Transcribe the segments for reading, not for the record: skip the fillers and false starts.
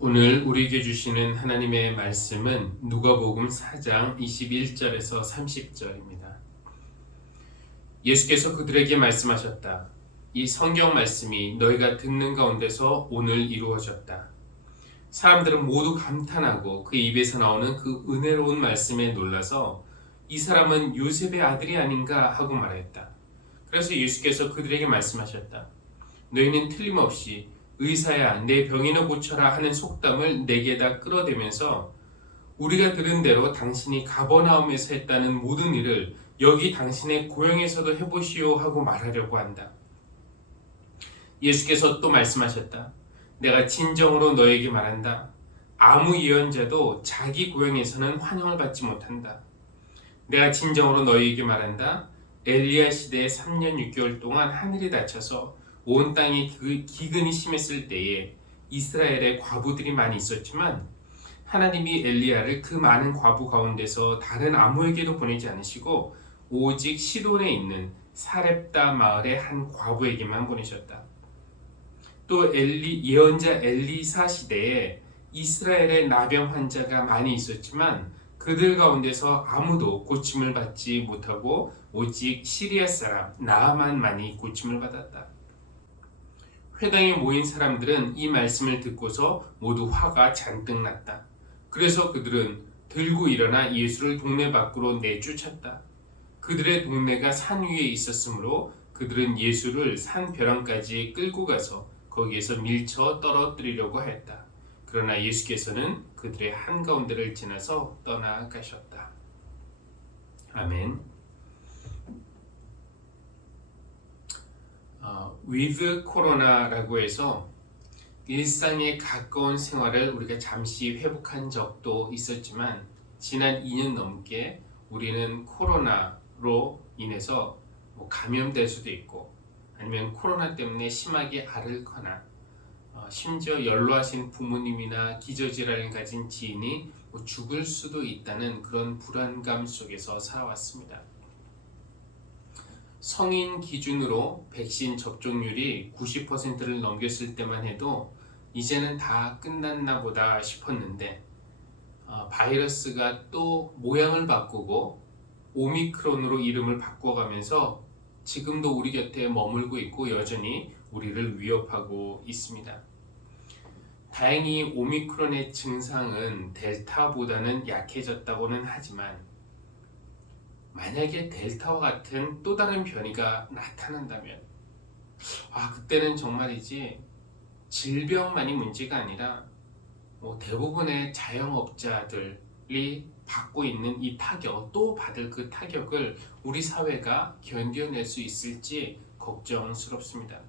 오늘 우리에게 주시는 하나님의 말씀은 누가복음 4장 21절에서 30절입니다. 예수께서 그들에게 말씀하셨다. 이 성경 말씀이 너희가 듣는 가운데서 오늘 이루어졌다. 사람들은 모두 감탄하고 그 입에서 나오는 그 은혜로운 말씀에 놀라서 이 사람은 요셉의 아들이 아닌가 하고 말했다. 그래서 예수께서 그들에게 말씀하셨다. 너희는 틀림없이 의사야 내 병이나 고쳐라 하는 속담을 내게다 끌어대면서 우리가 들은 대로 당신이 가버나움에서 했다는 모든 일을 여기 당신의 고향에서도 해보시오 하고 말하려고 한다. 예수께서 또 말씀하셨다. 내가 진정으로 너에게 말한다. 아무 예언자도 자기 고향에서는 환영을 받지 못한다. 내가 진정으로 너희에게 말한다. 엘리야 시대에 3년 6개월 동안 하늘이 닫혀서 온 땅에 그 기근이 심했을 때에 이스라엘에 과부들이 많이 있었지만 하나님이 엘리야를 그 많은 과부 가운데서 다른 아무에게도 보내지 않으시고 오직 시돈에 있는 사렙다 마을의 한 과부에게만 보내셨다. 또 예언자 엘리사 시대에 이스라엘에 나병 환자가 많이 있었지만 그들 가운데서 아무도 고침을 받지 못하고 오직 시리아 사람 나아만만이 고침을 받았다. 회당에 모인 사람들은 이 말씀을 듣고서 모두 화가 잔뜩 났다. 그래서 그들은 들고 일어나 예수를 동네 밖으로 내쫓았다. 그들의 동네가 산 위에 있었으므로 그들은 예수를 산 벼랑까지 끌고 가서 거기에서 밀쳐 떨어뜨리려고 했다. 그러나 예수께서는 그들의 한가운데를 지나서 떠나가셨다. 아멘. 위드 코로나라고 해서 일상에 가까운 생활을 우리가 잠시 회복한 적도 있었지만 지난 2년 넘게 우리는 코로나로 인해서 감염될 수도 있고 아니면 코로나 때문에 심하게 앓거나 심지어 연로하신 부모님이나 기저질환을 가진 지인이 죽을 수도 있다는 그런 불안감 속에서 살아왔습니다. 성인 기준으로 백신 접종률이 90%를 넘겼을 때만 해도 이제는 다 끝났나 보다 싶었는데 바이러스가 또 모양을 바꾸고 오미크론으로 이름을 바꿔가면서 지금도 우리 곁에 머물고 있고 여전히 우리를 위협하고 있습니다. 다행히 오미크론의 증상은 델타보다는 약해졌다고는 하지만 만약에 델타와 같은 또 다른 변이가 나타난다면 그때는 정말이지 질병만이 문제가 아니라 대부분의 자영업자들이 받고 있는 이 타격, 또 받을 그 타격을 우리 사회가 견뎌낼 수 있을지 걱정스럽습니다.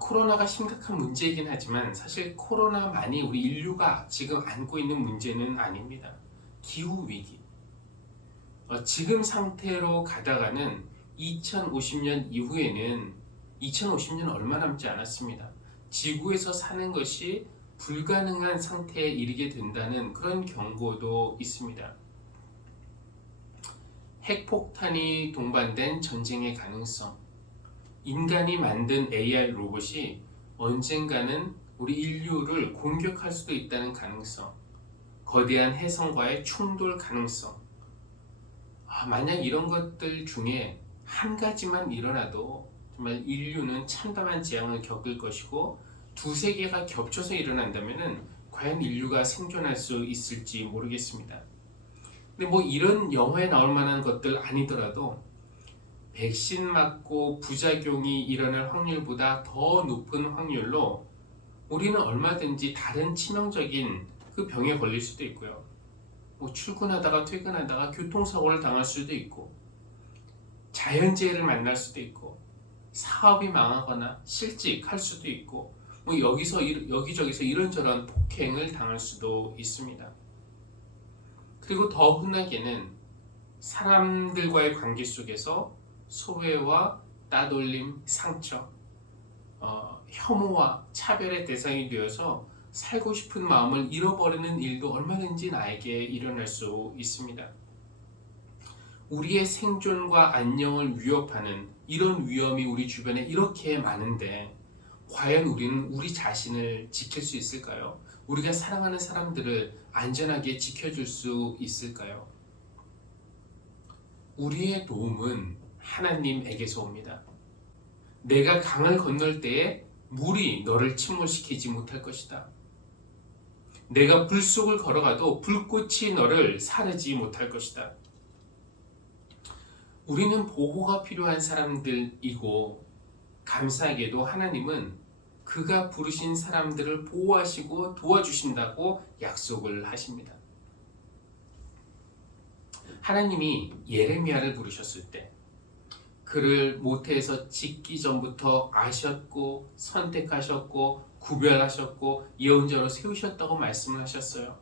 코로나가 심각한 문제이긴 하지만 사실 코로나만이 우리 인류가 지금 안고 있는 문제는 아닙니다. 기후위기, 지금 상태로 가다가는 2050년 이후에는 2050년 얼마 남지 않았습니다. 지구에서 사는 것이 불가능한 상태에 이르게 된다는 그런 경고도 있습니다. 핵폭탄이 동반된 전쟁의 가능성, 인간이 만든 AI 로봇이 언젠가는 우리 인류를 공격할 수도 있다는 가능성, 거대한 해성과의 충돌 가능성, 만약 이런 것들 중에 한 가지만 일어나도 정말 인류는 참담한 재앙을 겪을 것이고 두세 개가 겹쳐서 일어난다면 과연 인류가 생존할 수 있을지 모르겠습니다. 근데 이런 영화에 나올 만한 것들 아니더라도 백신 맞고 부작용이 일어날 확률보다 더 높은 확률로 우리는 얼마든지 다른 치명적인 그 병에 걸릴 수도 있고요. 출근하다가 퇴근하다가 교통사고를 당할 수도 있고 자연재해를 만날 수도 있고 사업이 망하거나 실직할 수도 있고 여기저기서 이런저런 폭행을 당할 수도 있습니다. 그리고 더 흔하게는 사람들과의 관계 속에서 소외와 따돌림, 상처, 혐오와 차별의 대상이 되어서 살고 싶은 마음을 잃어버리는 일도 얼마든지 나에게 일어날 수 있습니다. 우리의 생존과 안녕을 위협하는 이런 위험이 우리 주변에 이렇게 많은데 과연 우리는 우리 자신을 지킬 수 있을까요? 우리가 사랑하는 사람들을 안전하게 지켜줄 수 있을까요? 우리의 도움은 하나님에게서 옵니다. 내가 강을 건널 때에 물이 너를 침몰시키지 못할 것이다. 내가 불 속을 걸어가도 불꽃이 너를 사르지 못할 것이다. 우리는 보호가 필요한 사람들이고, 감사하게도 하나님은 그가 부르신 사람들을 보호하시고 도와주신다고 약속을 하십니다. 하나님이 예레미야를 부르셨을 때 그를 모태에서 짓기 전부터 아셨고 선택하셨고 구별하셨고 예언자로 세우셨다고 말씀을 하셨어요.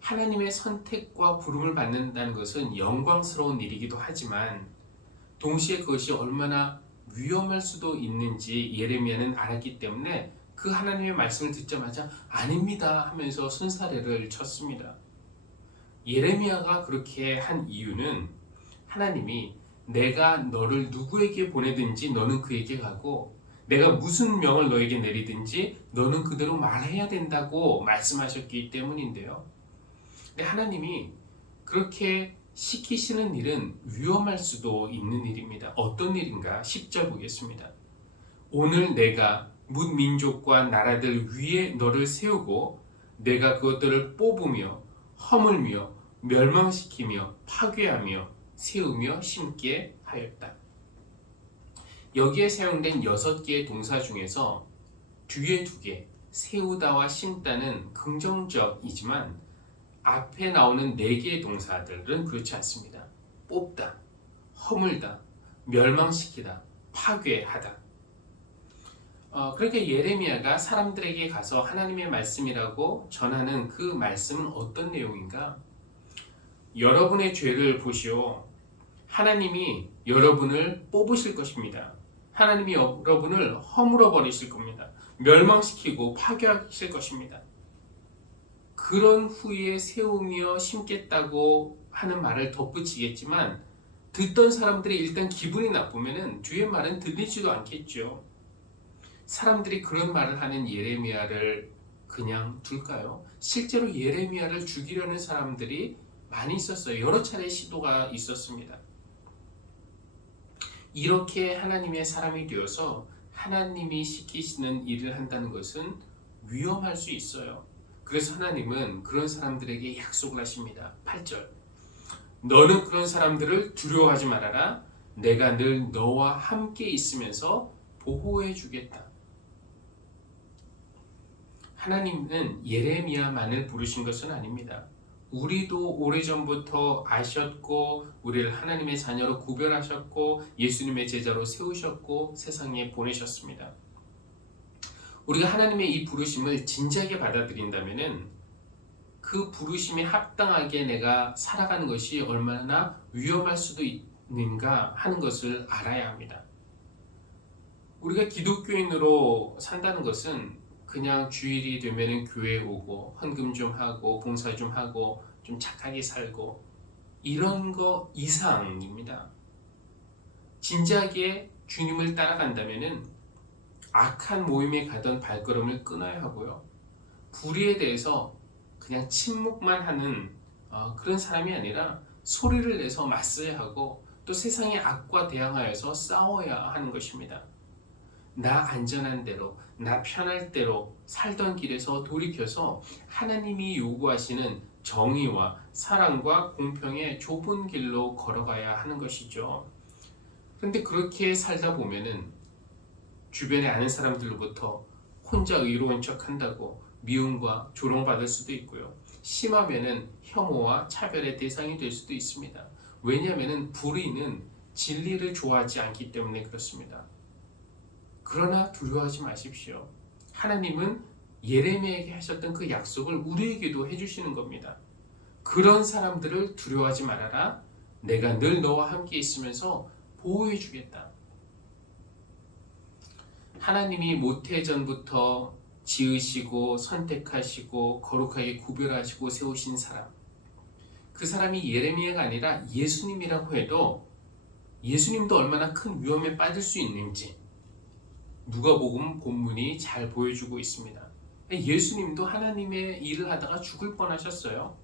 하나님의 선택과 부름을 받는다는 것은 영광스러운 일이기도 하지만 동시에 그것이 얼마나 위험할 수도 있는지 예레미야는 알았기 때문에 그 하나님의 말씀을 듣자마자 아닙니다 하면서 순사례를 쳤습니다. 예레미야가 그렇게 한 이유는 하나님이 내가 너를 누구에게 보내든지 너는 그에게 가고 내가 무슨 명을 너에게 내리든지 너는 그대로 말해야 된다고 말씀하셨기 때문인데요. 근데 하나님이 그렇게 시키시는 일은 위험할 수도 있는 일입니다. 어떤 일인가? 10절 보겠습니다. 오늘 내가 문 민족과 나라들 위에 너를 세우고 내가 그것들을 뽑으며 허물며 멸망시키며 파괴하며 세우며 심게 하였다. 여기에 사용된 6개의 동사 중에서 뒤에 2개, 세우다와 심다는 긍정적이지만 앞에 나오는 4개의 동사들은 그렇지 않습니다. 뽑다, 허물다, 멸망시키다, 파괴하다. 그러니까 예레미야가 사람들에게 가서 하나님의 말씀이라고 전하는 그 말씀은 어떤 내용인가? 여러분의 죄를 보시오. 하나님이 여러분을 뽑으실 것입니다. 하나님이 여러분을 허물어 버리실 겁니다. 멸망시키고 파괴하실 것입니다. 그런 후에 세우며 심겠다고 하는 말을 덧붙이겠지만 듣던 사람들이 일단 기분이 나쁘면 뒤에 말은 들리지도 않겠죠. 사람들이 그런 말을 하는 예레미야를 그냥 둘까요? 실제로 예레미야를 죽이려는 사람들이 많이 있었어요. 여러 차례 시도가 있었습니다. 이렇게 하나님의 사람이 되어서 하나님이 시키시는 일을 한다는 것은 위험할 수 있어요. 그래서 하나님은 그런 사람들에게 약속을 하십니다. 8절. 너는 그런 사람들을 두려워하지 말아라. 내가 늘 너와 함께 있으면서 보호해 주겠다. 하나님은 예레미야만을 부르신 것은 아닙니다. 우리도 오래전부터 아셨고 우리를 하나님의 자녀로 구별하셨고 예수님의 제자로 세우셨고 세상에 보내셨습니다. 우리가 하나님의 이 부르심을 진지하게 받아들인다면 그 부르심에 합당하게 내가 살아가는 것이 얼마나 위험할 수도 있는가 하는 것을 알아야 합니다. 우리가 기독교인으로 산다는 것은 그냥 주일이 되면 교회에 오고 헌금 좀 하고 봉사 좀 하고 좀 착하게 살고 이런 거 이상입니다. 진지하게 주님을 따라간다면 악한 모임에 가던 발걸음을 끊어야 하고요. 불의에 대해서 그냥 침묵만 하는 그런 사람이 아니라 소리를 내서 맞서야 하고 또 세상의 악과 대항하여서 싸워야 하는 것입니다. 나 안전한 대로, 나 편할 대로 살던 길에서 돌이켜서 하나님이 요구하시는 정의와 사랑과 공평의 좁은 길로 걸어가야 하는 것이죠. 그런데 그렇게 살다 보면은 주변에 아는 사람들로부터 혼자 의로운 척 한다고 미움과 조롱받을 수도 있고요. 심하면은 혐오와 차별의 대상이 될 수도 있습니다. 왜냐하면 불의는 진리를 좋아하지 않기 때문에 그렇습니다. 그러나 두려워하지 마십시오. 하나님은 예레미야에게 하셨던 그 약속을 우리에게도 해주시는 겁니다. 그런 사람들을 두려워하지 말아라. 내가 늘 너와 함께 있으면서 보호해 주겠다. 하나님이 모태전부터 지으시고 선택하시고 거룩하게 구별하시고 세우신 사람, 그 사람이 예레미야가 아니라 예수님이라고 해도 예수님도 얼마나 큰 위험에 빠질 수 있는지, 누가복음 본문이 잘 보여주고 있습니다. 예수님도 하나님의 일을 하다가 죽을 뻔하셨어요.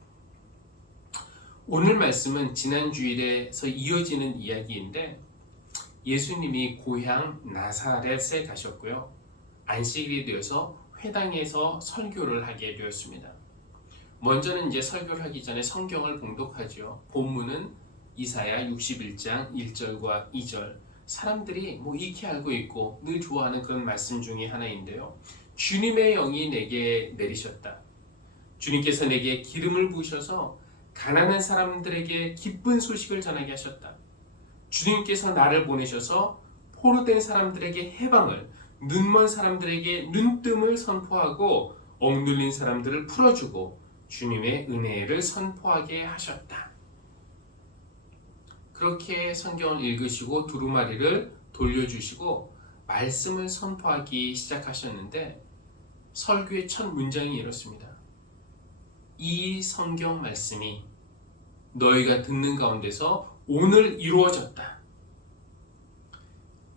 오늘 말씀은 지난 주일에서 이어지는 이야기인데 예수님이 고향 나사렛에 가셨고요. 안식일이 되어서 회당에서 설교를 하게 되었습니다. 먼저는 이제 설교를 하기 전에 성경을 봉독하죠. 본문은 이사야 61장 1절과 2절. 사람들이 익히 알고 있고 늘 좋아하는 그런 말씀 중에 하나인데요. 주님의 영이 내게 내리셨다. 주님께서 내게 기름을 부으셔서 가난한 사람들에게 기쁜 소식을 전하게 하셨다. 주님께서 나를 보내셔서 포로된 사람들에게 해방을, 눈먼 사람들에게 눈뜸을 선포하고 억눌린 사람들을 풀어주고 주님의 은혜를 선포하게 하셨다. 그렇게 성경을 읽으시고 두루마리를 돌려주시고 말씀을 선포하기 시작하셨는데 설교의 첫 문장이 이렇습니다. 이 성경 말씀이 너희가 듣는 가운데서 오늘 이루어졌다.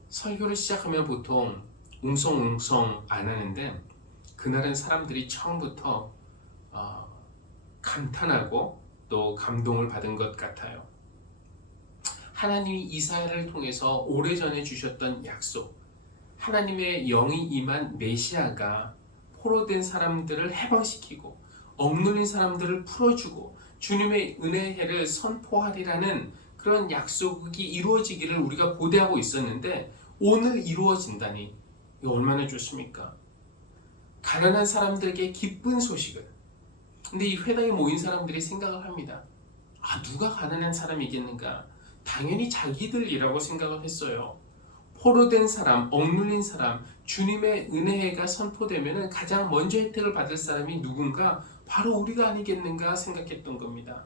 설교를 시작하면 보통 웅성웅성 안 하는데 그날은 사람들이 처음부터 감탄하고 또 감동을 받은 것 같아요. 하나님이 이사야를 통해서 오래전에 주셨던 약속, 하나님의 영이 임한 메시아가 포로된 사람들을 해방시키고 억눌린 사람들을 풀어주고 주님의 은혜의 해를 선포하리라는 그런 약속이 이루어지기를 우리가 고대하고 있었는데 오늘 이루어진다니 이거 얼마나 좋습니까? 가난한 사람들에게 기쁜 소식을. 근데 이 회당에 모인 사람들이 생각을 합니다. 누가 가난한 사람이겠는가? 당연히 자기들이라고 생각을 했어요. 포로된 사람, 억눌린 사람, 주님의 은혜가 선포되면 가장 먼저 혜택을 받을 사람이 누군가? 바로 우리가 아니겠는가 생각했던 겁니다.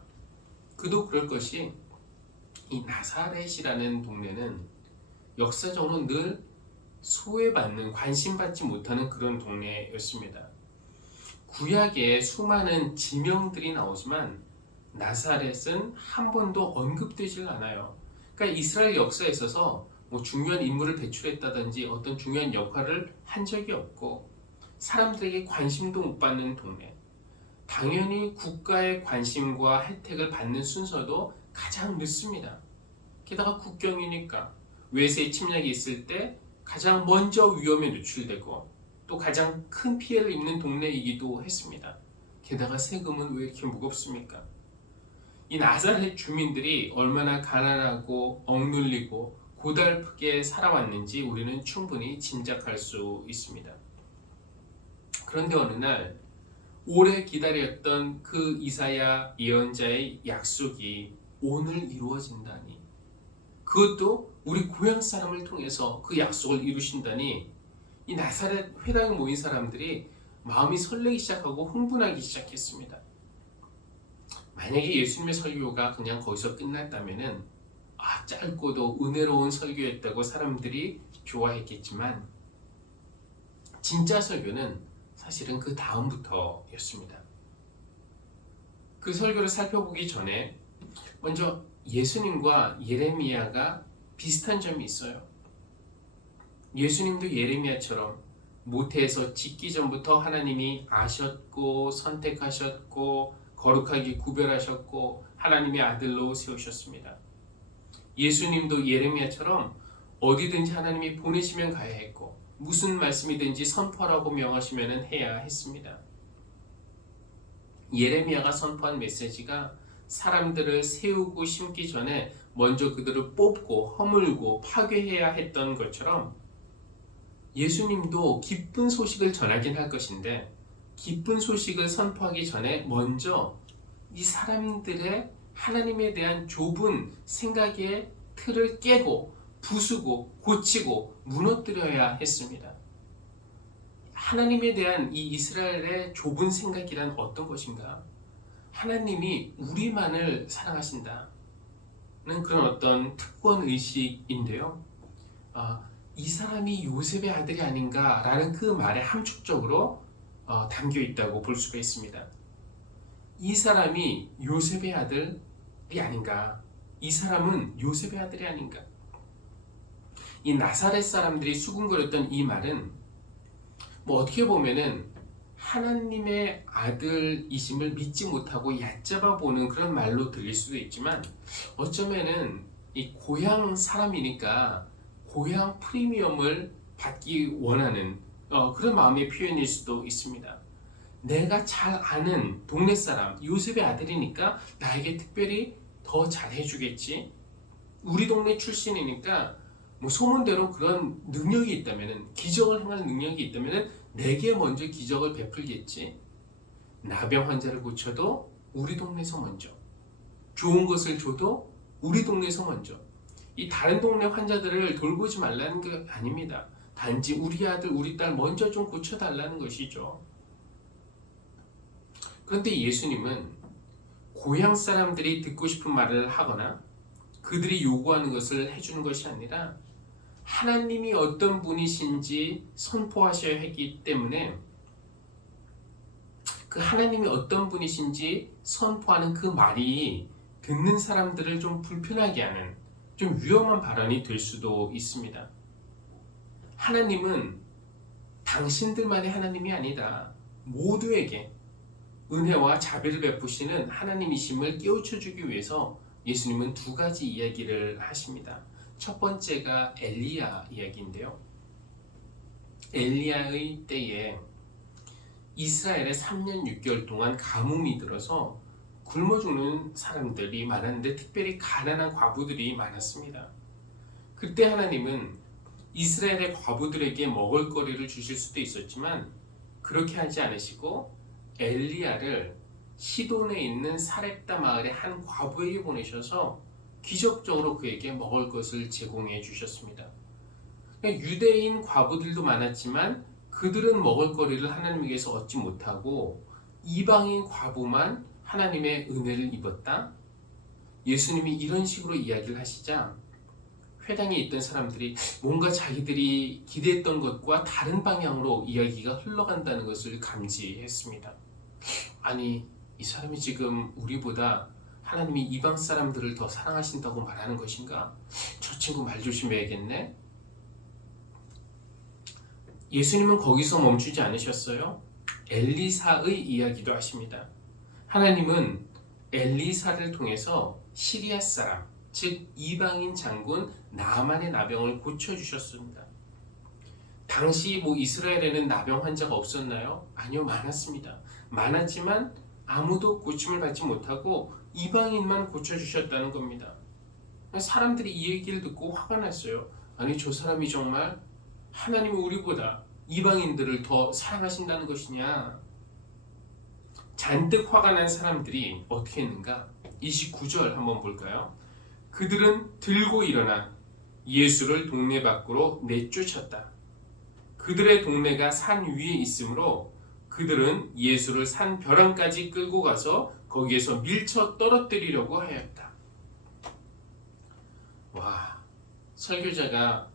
그도 그럴 것이 이 나사렛이라는 동네는 역사적으로 늘 소외받는, 관심받지 못하는 그런 동네였습니다. 구약에 수많은 지명들이 나오지만 나사렛은 한 번도 언급되질 않아요. 그러니까 이스라엘 역사에 있어서 중요한 인물을 배출했다든지 어떤 중요한 역할을 한 적이 없고 사람들에게 관심도 못 받는 동네. 당연히 국가의 관심과 혜택을 받는 순서도 가장 늦습니다. 게다가 국경이니까 외세의 침략이 있을 때 가장 먼저 위험에 노출되고 또 가장 큰 피해를 입는 동네이기도 했습니다. 게다가 세금은 왜 이렇게 무겁습니까? 이 나사렛 주민들이 얼마나 가난하고 억눌리고 고달프게 살아왔는지 우리는 충분히 짐작할 수 있습니다. 그런데 어느 날 오래 기다렸던 그 이사야 예언자의 약속이 오늘 이루어진다니, 그것도 우리 고향 사람을 통해서 그 약속을 이루신다니, 이 나사렛 회당에 모인 사람들이 마음이 설레기 시작하고 흥분하기 시작했습니다. 만약에 예수님의 설교가 그냥 거기서 끝났다면은 짧고도 은혜로운 설교였다고 사람들이 좋아했겠지만 진짜 설교는 사실은 그 다음부터였습니다. 그 설교를 살펴보기 전에 먼저 예수님과 예레미야가 비슷한 점이 있어요. 예수님도 예레미야처럼 모태에서 짓기 전부터 하나님이 아셨고 선택하셨고 거룩하게 구별하셨고 하나님의 아들로 세우셨습니다. 예수님도 예레미야처럼 어디든지 하나님이 보내시면 가야 했고 무슨 말씀이든지 선포하라고 명하시면 해야 했습니다. 예레미야가 선포한 메시지가 사람들을 세우고 심기 전에 먼저 그들을 뽑고 허물고 파괴해야 했던 것처럼 예수님도 기쁜 소식을 전하긴 할 것인데 기쁜 소식을 선포하기 전에 먼저 이 사람들의 하나님에 대한 좁은 생각의 틀을 깨고 부수고 고치고 무너뜨려야 했습니다. 하나님에 대한 이 이스라엘의 좁은 생각이란 어떤 것인가? 하나님이 우리만을 사랑하신다는 그런 어떤 특권 의식인데요. 이 사람이 요셉의 아들이 아닌가라는 그 말에 함축적으로 담겨 있다고 볼 수가 있습니다. 이 사람이 요셉의 아들이 아닌가? 이 사람은 요셉의 아들이 아닌가? 이 나사렛 사람들이 수군거렸던 이 말은 뭐 어떻게 보면은 하나님의 아들이심을 믿지 못하고 얕잡아 보는 그런 말로 들릴 수도 있지만, 어쩌면은 이 고향 사람이니까 고향 프리미엄을 받기 원하는 그런 마음의 표현일 수도 있습니다. 내가 잘 아는 동네 사람, 요셉의 아들이니까 나에게 특별히 더 잘해주겠지. 우리 동네 출신이니까 뭐 소문대로 그런 능력이 있다면은, 기적을 행할 능력이 있다면은 내게 먼저 기적을 베풀겠지. 나병 환자를 고쳐도 우리 동네에서 먼저, 좋은 것을 줘도 우리 동네에서 먼저. 이 다른 동네 환자들을 돌보지 말라는 게 아닙니다. 단지 우리 아들, 우리 딸 먼저 좀 고쳐달라는 것이죠. 그런데 예수님은 고향 사람들이 듣고 싶은 말을 하거나 그들이 요구하는 것을 해주는 것이 아니라 하나님이 어떤 분이신지 선포하셔야 했기 때문에, 그 하나님이 어떤 분이신지 선포하는 그 말이 듣는 사람들을 좀 불편하게 하는 좀 위험한 발언이 될 수도 있습니다. 하나님은 당신들만의 하나님이 아니다. 모두에게 은혜와 자비를 베푸시는 하나님이심을 깨우쳐주기 위해서 예수님은 두 가지 이야기를 하십니다. 첫 번째가 엘리야 이야기인데요. 엘리야의 때에 이스라엘에 3년 6개월 동안 가뭄이 들어서 굶어 죽는 사람들이 많았는데, 특별히 가난한 과부들이 많았습니다. 그때 하나님은 이스라엘의 과부들에게 먹을거리를 주실 수도 있었지만 그렇게 하지 않으시고 엘리야를 시돈에 있는 사렙다 마을의 한 과부에게 보내셔서 기적적으로 그에게 먹을 것을 제공해 주셨습니다. 유대인 과부들도 많았지만 그들은 먹을거리를 하나님에게서 얻지 못하고 이방인 과부만 하나님의 은혜를 입었다. 예수님이 이런 식으로 이야기를 하시자 회당에 있던 사람들이 뭔가 자기들이 기대했던 것과 다른 방향으로 이야기가 흘러간다는 것을 감지했습니다. 아니, 이 사람이 지금 우리보다 하나님이 이방 사람들을 더 사랑하신다고 말하는 것인가? 저 친구 말 조심해야겠네. 예수님은 거기서 멈추지 않으셨어요. 엘리사의 이야기도 하십니다. 하나님은 엘리사를 통해서 시리아 사람, 즉 이방인 장군 나만의 나병을 고쳐주셨습니다. 당시 이스라엘에는 나병 환자가 없었나요? 아니요, 많았습니다. 많았지만 아무도 고침을 받지 못하고 이방인만 고쳐주셨다는 겁니다. 사람들이 이 얘기를 듣고 화가 났어요. 아니, 저 사람이 정말 하나님이 우리보다 이방인들을 더 사랑하신다는 것이냐? 잔뜩 화가 난 사람들이 어떻게 했는가? 29절 한번 볼까요? 그들은 들고 일어나 예수를 동네 밖으로 내쫓았다. 그들의 동네가 산 위에 있으므로 그들은 예수를 산 벼랑까지 끌고 가서 거기에서 밀쳐 떨어뜨리려고 하였다. 와, 설교자가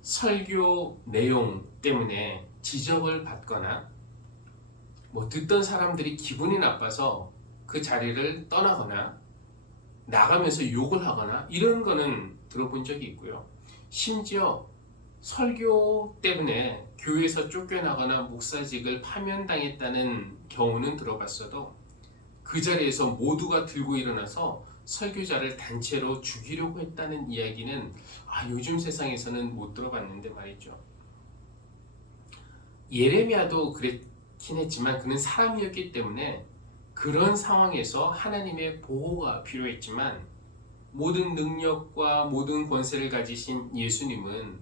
설교 내용 때문에 지적을 받거나 듣던 사람들이 기분이 나빠서 그 자리를 떠나거나 나가면서 욕을 하거나 이런 거는 들어본 적이 있고요. 심지어 설교 때문에 교회에서 쫓겨나거나 목사직을 파면당했다는 경우는 들어봤어도 그 자리에서 모두가 들고 일어나서 설교자를 단체로 죽이려고 했다는 이야기는 요즘 세상에서는 못 들어봤는데 말이죠. 예레미야도 그랬긴 했지만 그는 사람이었기 때문에 그런 상황에서 하나님의 보호가 필요했지만, 모든 능력과 모든 권세를 가지신 예수님은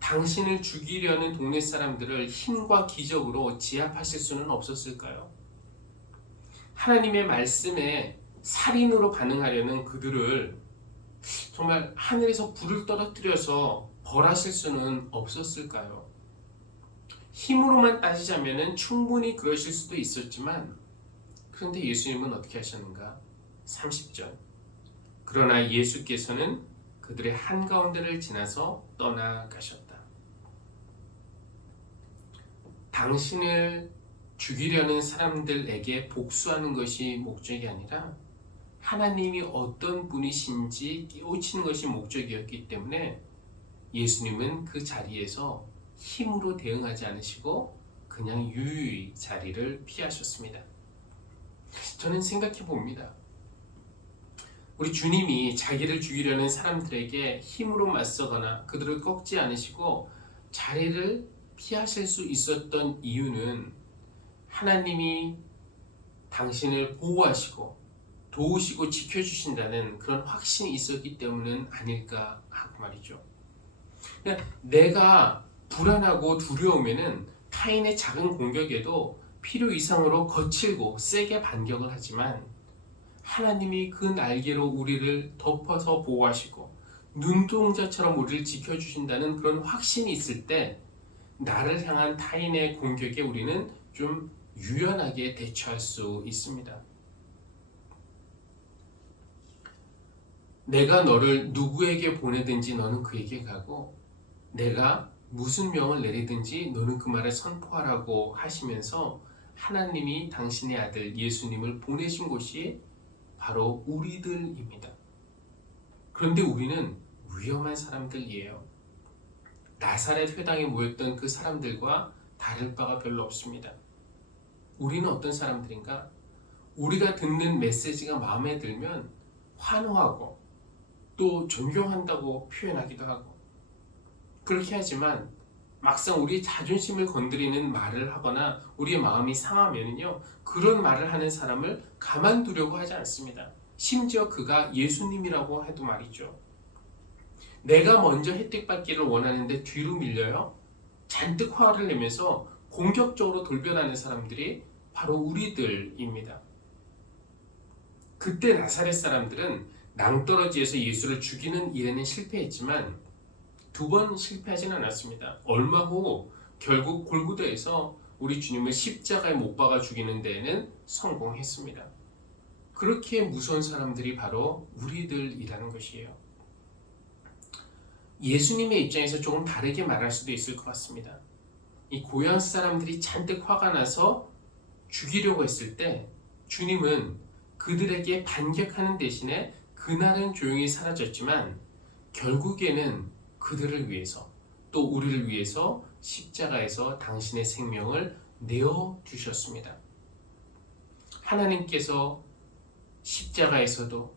당신을 죽이려는 동네 사람들을 힘과 기적으로 제압하실 수는 없었을까요? 하나님의 말씀에 살인으로 반응하려는 그들을 정말 하늘에서 불을 떨어뜨려서 벌하실 수는 없었을까요? 힘으로만 따지자면 충분히 그러실 수도 있었지만, 그런데 예수님은 어떻게 하셨는가? 30절. 그러나 예수께서는 그들의 한가운데를 지나서 떠나가셨다. 당신을 죽이려는 사람들에게 복수하는 것이 목적이 아니라 하나님이 어떤 분이신지 깨우치는 것이 목적이었기 때문에 예수님은 그 자리에서 힘으로 대응하지 않으시고 그냥 유유히 자리를 피하셨습니다. 저는 생각해 봅니다. 우리 주님이 자기를 죽이려는 사람들에게 힘으로 맞서거나 그들을 꺾지 않으시고 자리를 피하실 수 있었던 이유는 하나님이 당신을 보호하시고 도우시고 지켜주신다는 그런 확신이 있었기 때문은 아닐까 하고 말이죠. 내가 불안하고 두려우면은 타인의 작은 공격에도 필요 이상으로 거칠고 세게 반격을 하지만 하나님이 그 날개로 우리를 덮어서 보호하시고 눈동자처럼 우리를 지켜주신다는 그런 확신이 있을 때 나를 향한 타인의 공격에 우리는 좀 유연하게 대처할 수 있습니다. 내가 너를 누구에게 보내든지 너는 그에게 가고 내가 무슨 명을 내리든지 너는 그 말을 선포하라고 하시면서 하나님이 당신의 아들 예수님을 보내신 곳이 바로 우리들입니다. 그런데 우리는 위험한 사람들이에요. 나사렛 회당에 모였던 그 사람들과 다를 바가 별로 없습니다. 우리는 어떤 사람들인가? 우리가 듣는 메시지가 마음에 들면 환호하고 또 존경한다고 표현하기도 하고 그렇게 하지만 막상 우리의 자존심을 건드리는 말을 하거나 우리의 마음이 상하면요 그런 말을 하는 사람을 가만두려고 하지 않습니다. 심지어 그가 예수님이라고 해도 말이죠. 내가 먼저 혜택 받기를 원하는데 뒤로 밀려요. 잔뜩 화를 내면서 공격적으로 돌변하는 사람들이 바로 우리들입니다. 그때 나사렛 사람들은 낭떠러지에서 예수를 죽이는 일에는 실패했지만 두 번 실패하지는 않았습니다. 얼마 후 결국 골고다에서 우리 주님을 십자가에 못 박아 죽이는 데에는 성공했습니다. 그렇게 무서운 사람들이 바로 우리들이라는 것이에요. 예수님의 입장에서 조금 다르게 말할 수도 있을 것 같습니다. 이 고향 사람들이 잔뜩 화가 나서 죽이려고 했을 때 주님은 그들에게 반격하는 대신에 그날은 조용히 사라졌지만 결국에는 그들을 위해서 또 우리를 위해서 십자가에서 당신의 생명을 내어주셨습니다. 하나님께서 십자가에서도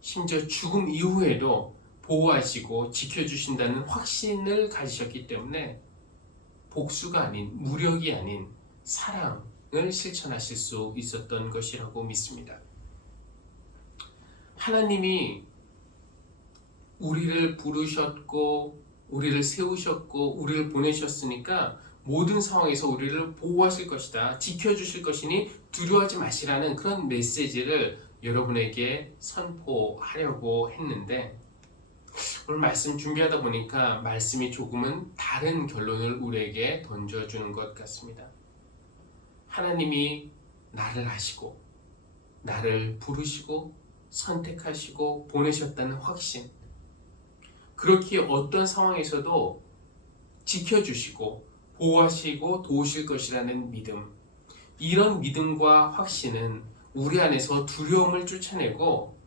심지어 죽음 이후에도 보호하시고 지켜주신다는 확신을 가지셨기 때문에 복수가 아닌 무력이 아닌 사랑을 실천하실 수 있었던 것이라고 믿습니다. 하나님이 우리를 부르셨고 우리를 세우셨고 우리를 보내셨으니까 모든 상황에서 우리를 보호하실 것이다. 지켜주실 것이니 두려워하지 마시라는 그런 메시지를 여러분에게 선포하려고 했는데 오늘 말씀 준비하다 보니까 말씀이 조금은 다른 결론을 우리에게 던져주는 것 같습니다. 하나님이 나를 아시고 나를 부르시고 선택하시고 보내셨다는 확신, 그렇게 어떤 상황에서도 지켜주시고 보호하시고 도우실 것이라는 믿음, 이런 믿음과 확신은 우리 안에서 두려움을 쫓아내고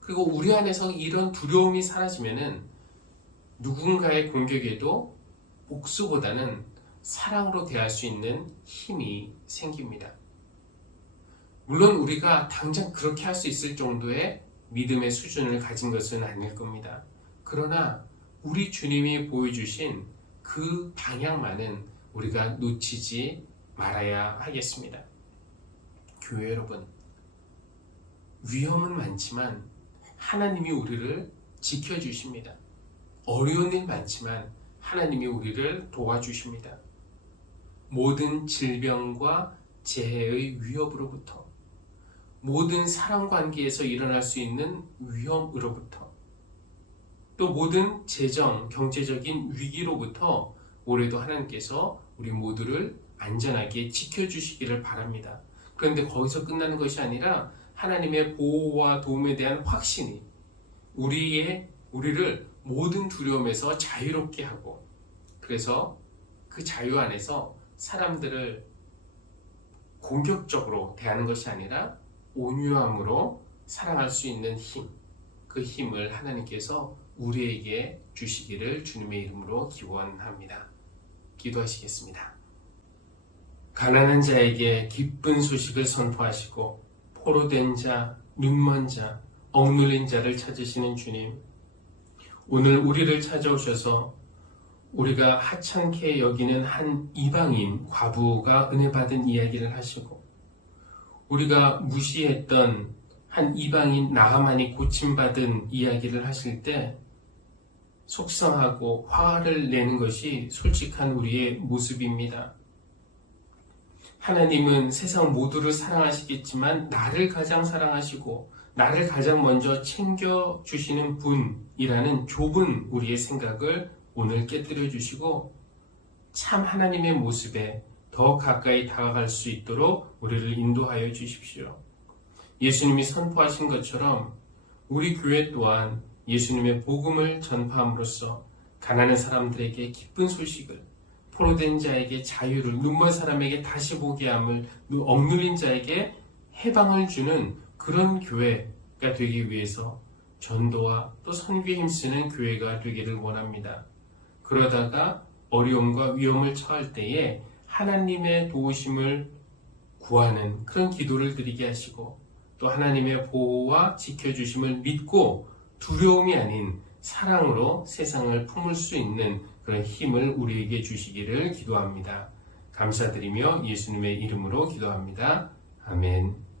그리고 우리 안에서 이런 두려움이 사라지면은 누군가의 공격에도 복수보다는 사랑으로 대할 수 있는 힘이 생깁니다. 물론 우리가 당장 그렇게 할 수 있을 정도의 믿음의 수준을 가진 것은 아닐 겁니다. 그러나 우리 주님이 보여주신 그 방향만은 우리가 놓치지 말아야 하겠습니다. 교회 여러분, 위험은 많지만 하나님이 우리를 지켜주십니다. 어려운 일 많지만 하나님이 우리를 도와주십니다. 모든 질병과 재해의 위협으로부터, 모든 사랑관계에서 일어날 수 있는 위험으로부터, 또 모든 재정, 경제적인 위기로부터 올해도 하나님께서 우리 모두를 안전하게 지켜주시기를 바랍니다. 그런데 거기서 끝나는 것이 아니라 하나님의 보호와 도움에 대한 확신이 우리를 모든 두려움에서 자유롭게 하고, 그래서 그 자유 안에서 사람들을 공격적으로 대하는 것이 아니라 온유함으로 사랑할 수 있는 힘, 그 힘을 하나님께서 우리에게 주시기를 주님의 이름으로 기원합니다. 기도하시겠습니다. 가난한 자에게 기쁜 소식을 선포하시고 포로된 자, 눈먼 자, 억눌린 자를 찾으시는 주님, 오늘 우리를 찾아오셔서 우리가 하찮게 여기는 한 이방인 과부가 은혜 받은 이야기를 하시고, 우리가 무시했던 한 이방인 나하만이 고침받은 이야기를 하실 때 속상하고 화를 내는 것이 솔직한 우리의 모습입니다. 하나님은 세상 모두를 사랑하시겠지만 나를 가장 사랑하시고 나를 가장 먼저 챙겨주시는 분이라는 좁은 우리의 생각을 오늘 깨뜨려 주시고 참 하나님의 모습에 더 가까이 다가갈 수 있도록 우리를 인도하여 주십시오. 예수님이 선포하신 것처럼 우리 교회 또한 예수님의 복음을 전파함으로써 가난한 사람들에게 기쁜 소식을, 포로된 자에게 자유를, 눈먼 사람에게 다시 보게 함을, 억눌린 자에게 해방을 주는 그런 교회가 되기 위해서 전도와 또 선교에 힘쓰는 교회가 되기를 원합니다. 그러다가 어려움과 위험을 처할 때에 하나님의 도우심을 구하는 그런 기도를 드리게 하시고, 또 하나님의 보호와 지켜주심을 믿고 두려움이 아닌 사랑으로 세상을 품을 수 있는 그런 힘을 우리에게 주시기를 기도합니다. 감사드리며 예수님의 이름으로 기도합니다. 아멘.